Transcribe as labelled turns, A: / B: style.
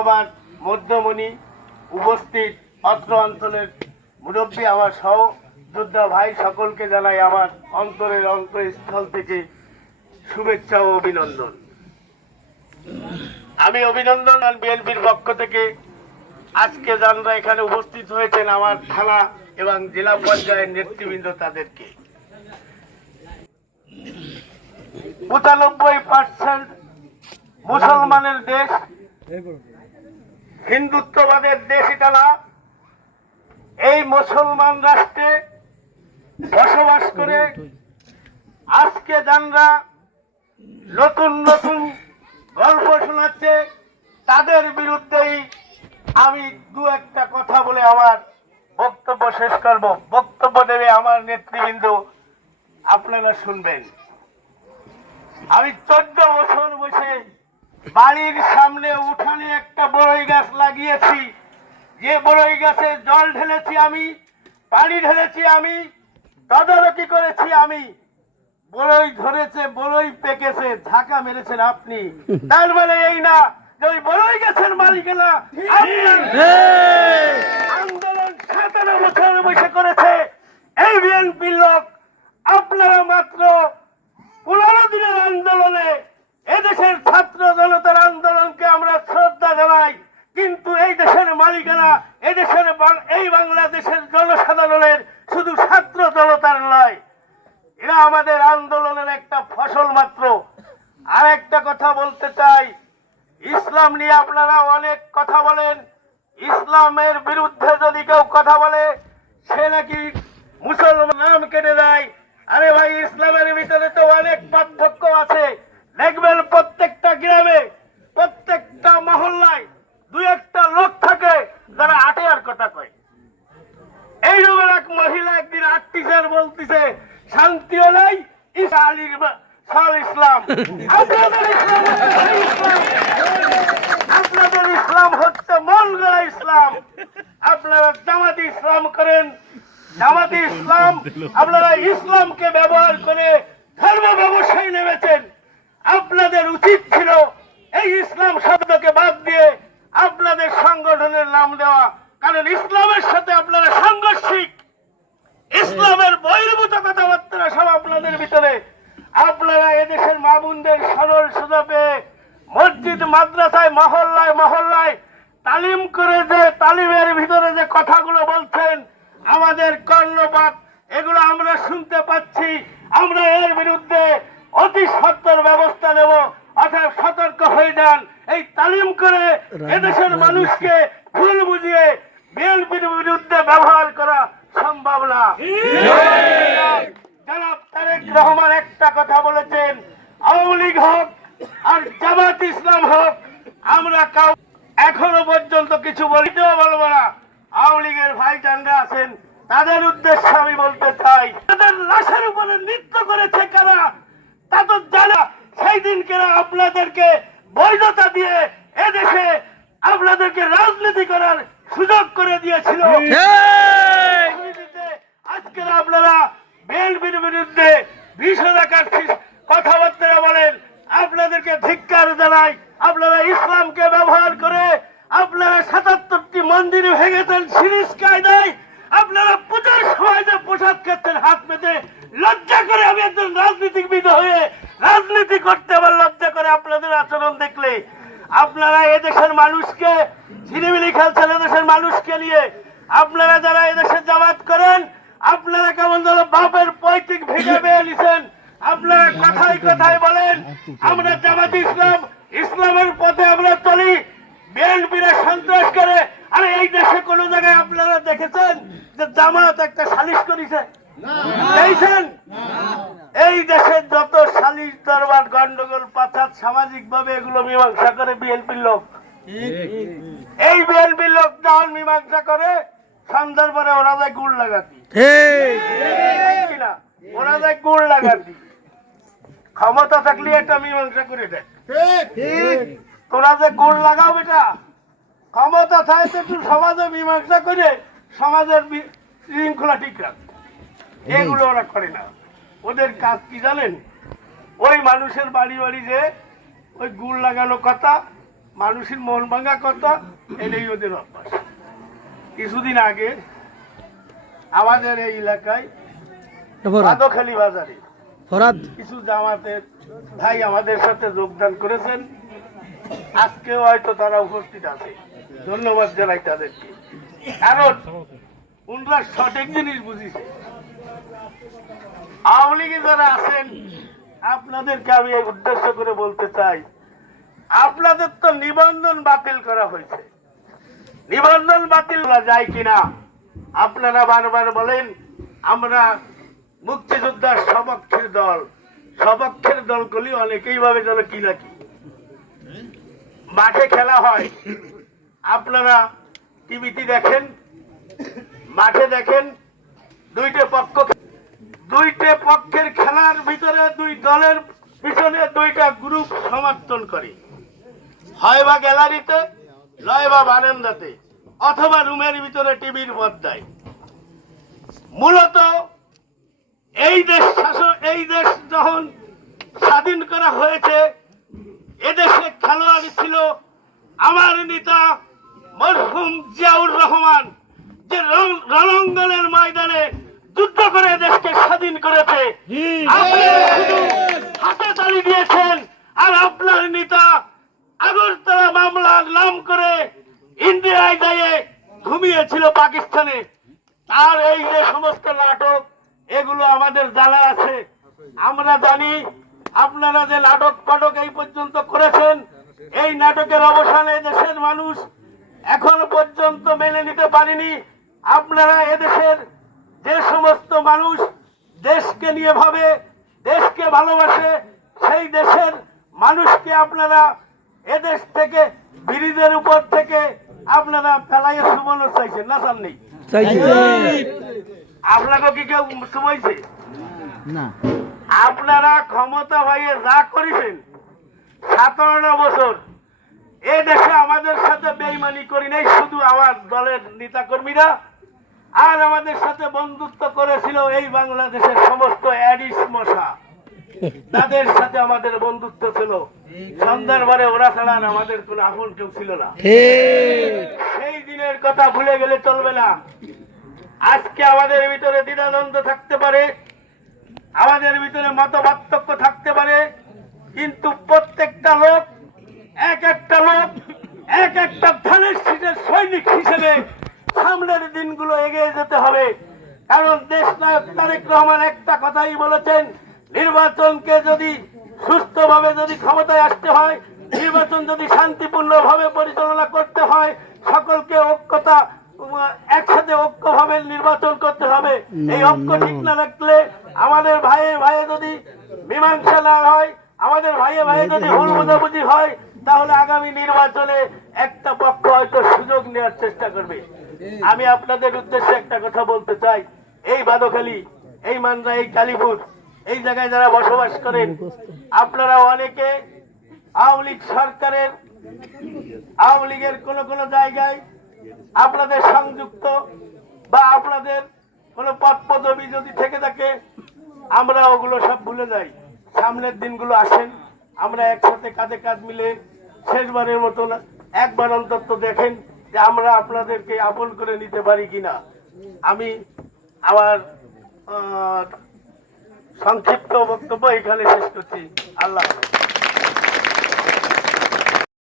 A: সভার মধ্যমণি উপস্থিত অত্র অঞ্চলের মুরব্বী আমার সহ যোদ্ধা ভাই সকলকে জানাই আমার অন্তরের অন্তঃস্থল থেকে শুভেচ্ছা ও অভিনন্দন। আমি অভিনন্দন আর বিএনপির পক্ষ থেকে আজকে যারা এখানে উপস্থিত হয়েছেন আমার থানা এবং জেলা পর্যায়ের নেতৃবৃন্দ তাদেরকে। পঁচানব্বই পার্সেন্ট মুসলমানের দেশ হিন্দুত্ববাদের দেশ এটা না এই মুসলমান রাষ্ট্রে বসবাস করে আজকে যানরা নতুন নতুন গল্প শোনাচ্ছে, তাদের বিরুদ্ধেই আমি দু একটা কথা বলে আমার বক্তব্য শেষ করব। বক্তব্য দেবে আমার নেতৃবৃন্দ, আপনারা শুনবেন। আমি চোদ্দ বছর বসে বাড়ির সামনে উঠানে একটা বড়ই গাছ লাগিয়েছি। যে বড়ই গাছে জল ঢেলেছি আমি পানি ঢেলেছি আমি তদারকি করেছি আমি। বড়ই ধরেছে বড়ই পেকেছে ঝাঁকা মেরেছেন আপনি। তার মানে এই না যে ওই বড়ই গাছের মালিকেরা আন্দোলন সাতান্ন বছর বসে করেছে। এই বিএনপির লোক আপনারা মাত্র পনেরো দিনের আন্দোলনে এদেশের ছাত্র জনতার আন্দোলনকে আমরা শ্রদ্ধা জানাই। কিন্তু এই দেশের মালিকেরা এদেশের এই বাংলাদেশের জনসাধারণের শুধু ছাত্র জনতার নয়, এরা আমাদের আন্দোলনের একটা ফসল মাত্র। আর একটা কথা বলতে চাই, ইসলাম নিয়ে আপনারা অনেক কথা বলেন। ইসলামের বিরুদ্ধে যদি কেউ কথা বলে, সে নাকি মুসলমান নাম কেটে দেয়। আরে ভাই, ইসলামের ভিতরে তো অনেক পার্থক্য আছে। দেখবেন প্রত্যেকটা গ্রামে, প্রত্যেকটা মহল্লায় দুই একটা লোক থাকে যারা আটে আর কথা কয়। এই রকমের এক মহিলা একদিন আট টিচার বলতেছে শান্তিও নাই আলীর সাল ইসলাম। আপনাদের ইসলাম হচ্ছে মন গড়া ইসলাম। আপনারা জামাতি ইসলাম করেন, জামাতি ইসলাম, আপনারা ইসলামকে ব্যবহার করে ধর্ম ব্যবসায় নেমেছেন। আপনাদের উচিত ছিল এই ইসলাম শব্দকে বাদ দিয়ে আপনাদের সংগঠনের নাম দেওয়া। কারণ ইসলামের সাথে আপনারা সাংঘর্ষিক। ইসলামের বহির্ভূত কথাবার্তা সব আপনাদের ভিতরে। আপনারা এদেশের মা বোনদের সরল সোজা পেয়ে মসজিদ, মাদ্রাসায়, মহল্লায় মহল্লায় তালিম করে যে তালিমের ভিতরে যে কথাগুলো বলছেন, আমাদের কর্ণপাত, এগুলো আমরা শুনতে পাচ্ছি। আমরা এর বিরুদ্ধে অতি সত্তর ব্যবস্থা নেব অর্থাৎ সতর্ক হয়ে যান। এই তালিম করে এদেশের মানুষকে ভুল বুঝিয়ে বিএনপির বিরুদ্ধে ব্যবহার করা সম্ভব না। জনাব তারেক রহমান একটা কথা বলেছেন আওয়ামী লীগ হোক আর জামাত ইসলাম হোক আমরা কাউ এখনও পর্যন্ত কিছু বলিতেও বলব না। আওয়ামী লীগের ভাই চান্ডা আছেন তাদের উদ্দেশ্যে আমি বলতে চাই তাদের লাশের উপরে নৃত্য করেছে কারা? তা তো জানা সেই দিনকেরা আপনাদেরকে বৈধতা দিয়ে এদেশে আপনাদেরকে রাজনীতি করার সুযোগ করে দিয়েছিল। আজকের আপনারা বিএনপির বিরুদ্ধে বিষ রাখার কথাবার্তা বলেন আপনাদেরকে ধিক্কার জানাই আপনারা ইসলামকে ব্যবহার করে আপনারা সাতাত্তরটি মন্দির ভেঙেছেন সিরিজ কায়দায় আপনারা পূজার সময় যে পোশাক খাচ্ছেন হাত পেতে লজ্জা করে আমি একজন রাজনীতিবিদ হয়ে রাজনীতি করতে আবার লজ্জা করে আপনাদের আচরণ দেখলে। আপনারা এদেশের মানুষকে ঝিলিমিলি খেলছেন এদেশের মানুষকে নিয়ে। আপনারা যারা এদেশে জামাত করেন, আপনারা কেমন যেন বাপের পৈতৃক ভেঙে পেয়ে নিছেন। আপনারা কথায় কথায় বলেন, আমরা জামাত ইসলাম, ইসলামের পথে আমরা চলি। বিএনপিরা সন্ত্রাস করে আরে এই দেশে কোন জায়গায় আপনারা দেখেছেন যে জামাত একটা সালিশ করেছে? দেখছেন? এই দেশের যত সালিশ দরবার গন্ডগোল পাচার সামাজিক ভাবে এগুলো মীমাংসা করে বিএনপির লোক। এই বিএনপির লোক যখন মীমাংসা করে সন্ধ্যার পরে ওরা যায় গুড় লাগাতি। ওরা যায় গুড় লাগাতি। ক্ষমতা থাকলে এটা মীমাংসা করে দেয়। তোরা যে গুড় লাগাও বেটা। ক্ষমতা থাকে একটু সমাজে মীমাংসা করে সমাজের শৃঙ্খলা ঠিক রাখ। এগুলো ওরা করে না। ওদের কাজ কি জানেন? ওই মানুষের বাড়ি বাড়ি যে ওই গুড় লাগানো কথা মানুষের মন ভাঙা কথা এটাই ওদের অভ্যাস। কিছুদিন আগে আমাদের এই এলাকায় বাজারে কিছু জামাতের ভাই আমাদের সাথে যোগদান করেছেন। আজকেও হয়তো তারা উপস্থিত আছে। ধন্যবাদ জানাই তাদেরকে। কারণ উনরা সঠিক জিনিস বুঝিছে। আওয়ামী লীগে যারা আছেন, আপনাদেরকে আমি উদ্দেশ্য করে বলতে চাই, আপনাদের তো নিবন্ধন বাতিল করা হয়েছে। নিবন্ধন বাতিল করা যায় কিনা? আপনারা বারবার বলেন, আমরা মুক্তিযোদ্ধার সপক্ষের দল। সপক্ষের দলগুলি অনেকেই ভাবে যেন কি নাকি মাঠে খেলা হয়। আপনারা টিভিতে দেখেন, মাঠে দেখেন, দুইটা পক্ষ দুইটে পক্ষের খেলার ভিতরে দুই দলের পিছনে দুইটা গ্রুপ সমর্থন করে। হয় বা গ্যালারিতে নয় বা বারান্দাতে, অথবা রুমের ভিতরে টিভির পর্দায়। মূলত এই দেশ শাসন, এই দেশ যখন স্বাধীন করা হয়েছে, এদেশে খেলোয়াড় ছিল আমার নেতা মরহুম জিয়াউর রহমান যে রণাঙ্গনের ময়দানে যুদ্ধ করে দেশকে স্বাধীন করেছে। হাতে তালি দিয়েছেন আর আপনার নেতা আগরতলা মামলার নাম করে ইন্ডিয়ায় গিয়ে ঘুমিয়েছিল পাকিস্তানে। আর এই যে সমস্ত নাটক এগুলো আমাদের জানা আছে। আমরা জানি আপনারা যে নাটক পাটক এই পর্যন্ত করেছেন এই নাটকের অবসানে দেশের মানুষ এখনও পর্যন্ত মেনে নিতে পারেনি। আপনারা এদেশের যে সমস্ত মানুষ দেশকে নিয়ে ভাবে দেশকে ভালোবাসে সেই দেশের মানুষকে আপনারা এদেশ থেকে ব্রিজের উপর থেকে আপনারা ফেলাইয়ে সুমনো চাইছেন না চান নেই আপনাকে কি কেউ শুমাইছে
B: না।
A: আপনারা ক্ষমতা ভাইয়ে যা করেছেন সাতান্ন বছর এ দেশে আমাদের সাথে বেইমানি করি নাই শুধু আমার দলের নেতা কর্মীরা আর আমাদের সাথে বন্ধুত্ব করেছিল এই বাংলাদেশের সমস্ত অ্যাডিস মশা তাদের সাথে আমাদের বন্ধুত্ব ছিল সন্ধ্যার পরে ওরা ছাড়া আমাদের কোনো আপন কেউ ছিল না সেই দিনের কথা ভুলে গেলে চলবে না আজকে আমাদের ভিতরে দ্বিধানন্দ থাকতে পারে আমাদের ভিতরে মত পার্থক্য থাকতে পারে কিন্তু প্রত্যেকটা লোক এক একটা লোক এক একটা ধানের শীতের সৈনিক হিসেবে সামনের দিনগুলো এগিয়ে যেতে হবে। কারণ দেশ নায়ক তারেক রহমান একটা কথাই বলেছেন নির্বাচনকে যদি সুস্থভাবে যদি ক্ষমতায় আসতে হয় নির্বাচন যদি শান্তিপূর্ণভাবে পরিচালনা করতে হয় সকলকে ঐক্যতা একসাথে ঐক্যভাবে নির্বাচন করতে হবে। এই ঐক্য ঠিক না রাখলে আমাদের ভাইয়ে ভাইয়ে যদি মীমাংসা না হয় আমাদের ভাইয়ে ভাইয়ে যদি ভুল বোঝাবুঝি হয় তাহলে আগামী নির্বাচনে একটা পক্ষ হয়তো সুযোগ নেওয়ার চেষ্টা করবে। আমি আপনাদের উদ্দেশ্যে একটা কথা বলতে চাই। এই বাদখালী এই মানরা এই কালীপুর, এই জায়গায় যারা বসবাস করেন, আপনারা অনেকে আওয়ামী লীগ সরকারের, আওয়ামী লীগের কোন কোন জায়গায় আপনাদের সংযুক্ত বা আপনাদের কোন পদ পদবি যদি থেকে থাকে, আমরা ওগুলো সব ভুলে যাই। সামনের দিনগুলো আসেন, আমরা একসাথে কাঁধে কাঁধ মিলে শেষবারের মতো না, একবার অন্তত দেখেন যে আমরা আপনাদেরকে আপন করে নিতে পারি কিনা আমি আমার সংক্ষিপ্ত বক্তব্য এখানে শেষ করছি আল্লাহ।